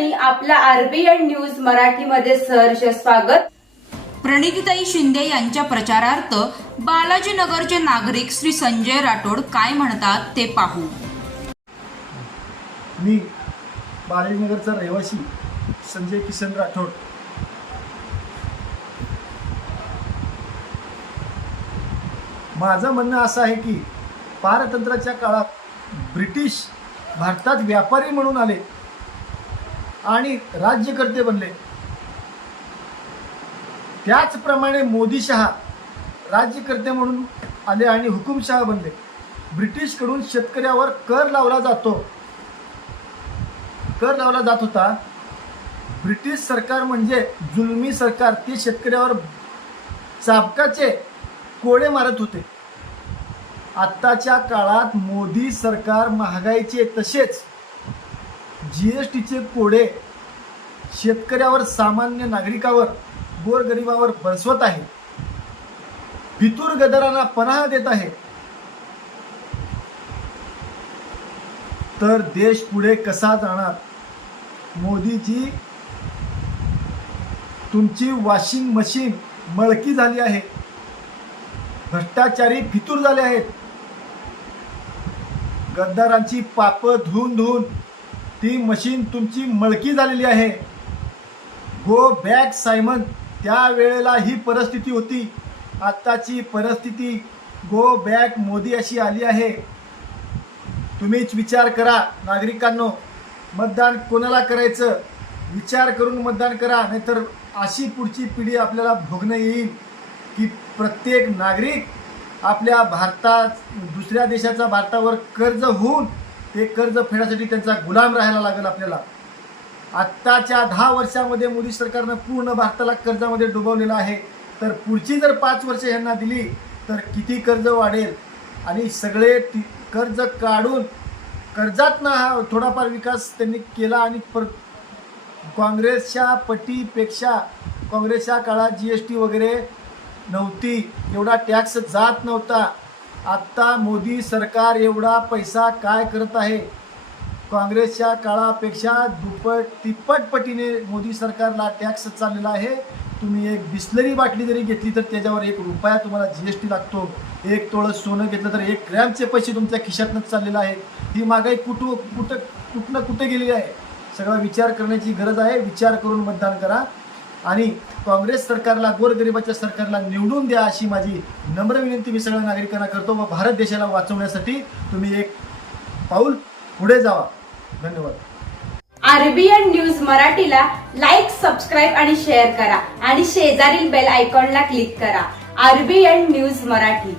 कुलकर्णी आपल्या RBN news मराठीमध्ये सहर्ष स्वागत. प्रणितीताई शिंदे यांच्या प्रचारार्थ बालाजीनगरचे नागरिक श्री संजय राठोड काय म्हणतात ते पाहू. मी बाळाजीनगरचा रहिवासी संजय किसन राठोड. माझं म्हणणं असं आहे की पारतंत्र्याच्या काळात ब्रिटिश भारतात व्यापारी म्हणून आले. आणि राज्यकर्ते बनले. त्याचप्रमाणे मोदी शहा राज्यकर्ते म्हणून आले आणि हुकुमशहा बनले. ब्रिटिशकडून शेतकऱ्यावर कर लावला जातो. कर लावला जात होता. ब्रिटिश सरकार म्हणजे जुलमी सरकार. ते शेतकऱ्यावर चाबकाचे कोडे मारत होते. आत्ताच्या काळात मोदी सरकार महागाईचे तसेच जी एस टीचे कोडे शेतकऱ्यावर सामान्य नागरिकावर गोरगरिबावर बरसवत आहे फितूर गदरांना पनाह देत आहे तर देश पुढे कसा जाणार? मोदीजी तुमची वॉशिंग मशीन मळकी झाली आहे. भ्रष्टाचारी फितूर झाले आहेत. गद्दारांची पाप धुवून धुवून ती मशीन तुमची मळकी झालेली आहे. गो बॅक सायमन त्या वेळेला ही परिस्थिती होती. आत्ताची परिस्थिती गो बॅक मोदी अशी आली आहे. तुम्हीच विचार करा नागरिकांनो. मतदान कोणाला करायचं? विचार करून मतदान करा नाहीतर अशी पुढची पिढी आपल्याला भोगणं येईल की प्रत्येक नागरिक आपल्या भारतात दुसऱ्या देशाचा भारतावर कर्ज होऊन ते कर्ज फेडण्यासाठी त्यांचा गुलाम राहायला लागेल आपल्याला. आत्ताच्या दहा वर्षामध्ये मोदी सरकारनं पूर्ण भारताला कर्जामध्ये डुबवलेलं आहे. तर पुढची जर पाच वर्ष यांना दिली तर किती कर्ज वाढेल? आणि सगळे ती कर्ज काढून कर्जातनं हा थोडाफार विकास त्यांनी केला आणि पर काँग्रेसच्या पटीपेक्षा काँग्रेसच्या काळात जी एस टी वगैरे नव्हती. एवढा टॅक्स जात नव्हता. आत्ता मोदी सरकार एवढा पैसा काय करत आहे? काँग्रेसच्या काळापेक्षा दुप्पट तिप्पट पटीने मोदी सरकारला टॅक्स चाललेला आहे. तुम्ही एक बिस्लरी बाटली जरी घेतली तर त्याच्यावर एक रुपया तुम्हाला जी एस टी लागतो. एक तोळं सोनं घेतलं तर एक ग्रॅमचे पैसे तुमच्या खिशातनंच चाललेलं आहे ही महागाई कुठं कुठं कुठनं कुठे गेलेली आहे? सगळा विचार करण्याची गरज आहे. विचार करून मतदान करा. आणि काँग्रेस सरकारला गोरगरिबाच्या सरकारला निवडून द्या अशी माझी नम्र विनंती मी सगळ्या नागरिकांना करतो व भारत देशाला वाचवण्यासाठी तुम्ही एक पाऊल पुढे जावा. धन्यवाद. आरबीएन न्यूज मराठीला लाईक सबस्क्राईब आणि शेअर करा आणि शेजारील बेल आयकॉनला क्लिक करा. RBN news Marathi.